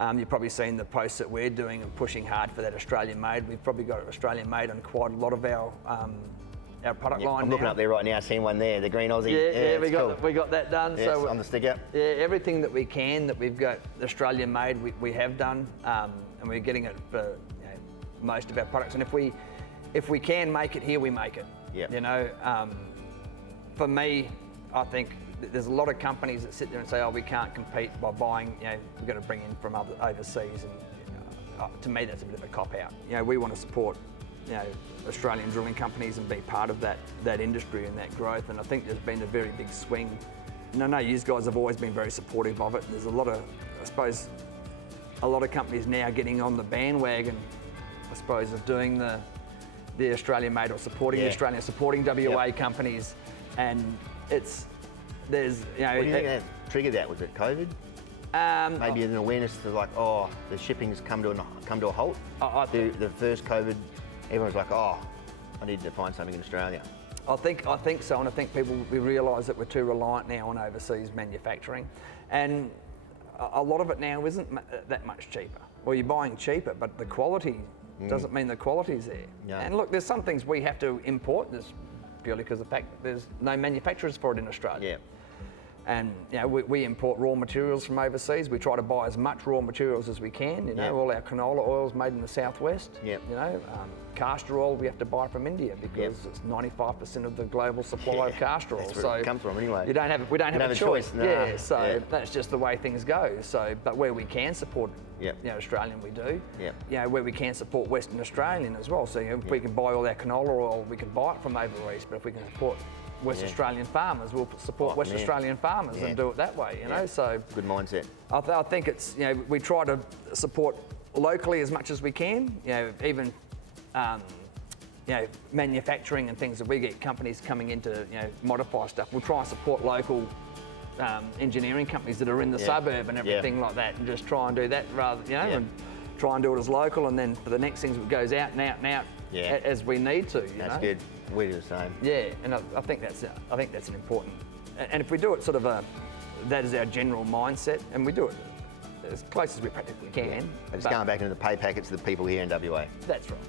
You've probably seen the posts that we're doing and pushing hard for that Australian made. We've probably got Australian made on quite a lot of our product line. I'm looking now. up there right now, seeing one there, the green Aussie. Yeah, cool. we got that done. Yes, so on the sticker. Yeah, everything that we can that we've got Australian made, we have done, and we're getting it for most of our products. And if we can make it here, we make it. Yeah. For me, I think there's a lot of companies that sit there and say, "Oh, we can't compete by buying. We've got to bring in from overseas." And to me, that's a bit of a cop out. We want to support Australian drilling companies and be part of that industry and that growth. And I think there's been a very big swing. And I know you guys have always been very supportive of it. There's a lot of, I suppose, a lot of companies now getting on the bandwagon, I suppose, of doing the Australian made or supporting the Australian, supporting WA companies. And there's, What do you think that triggered that? Was it COVID? Maybe an awareness to like, oh, the shipping's come to a halt. The first COVID, everyone's like, oh, I need to find something in Australia. I think so, and I think we realise that we're too reliant now on overseas manufacturing, and a lot of it now isn't that much cheaper. Well, you're buying cheaper, but the quality doesn't mean the quality's there. Yeah. And look, there's some things we have to import this purely because of the fact that there's no manufacturers for it in Australia. Yeah. And we import raw materials from overseas. We try to buy as much raw materials as we can. All our canola oil's made in the southwest. Yep. Castor oil we have to buy from India because it's 95% of the global supply of castor oil. That's where it comes from anyway. We don't have a choice. No. That's just the way things go. So, but where we can support, Australian, we do. Yep. Where we can support Western Australian as well. So if we can buy all our canola oil, we can buy it from over east. But if we can support West Australian farmers, we'll support West Australian farmers and do it that way. So good mindset. I think it's we try to support locally as much as we can. Even manufacturing and things that we get companies coming in to modify stuff. We'll try and support local engineering companies that are in the suburb and everything like that, and just try and do that rather and try and do it as local. And then for the next things, it goes out and out and out as we need to. That's good. We do the same. Yeah, and I think that's an important. And if we do it sort of that is our general mindset, and we do it as close as we practically can. It's going back into the pay packets of the people here in WA. That's right.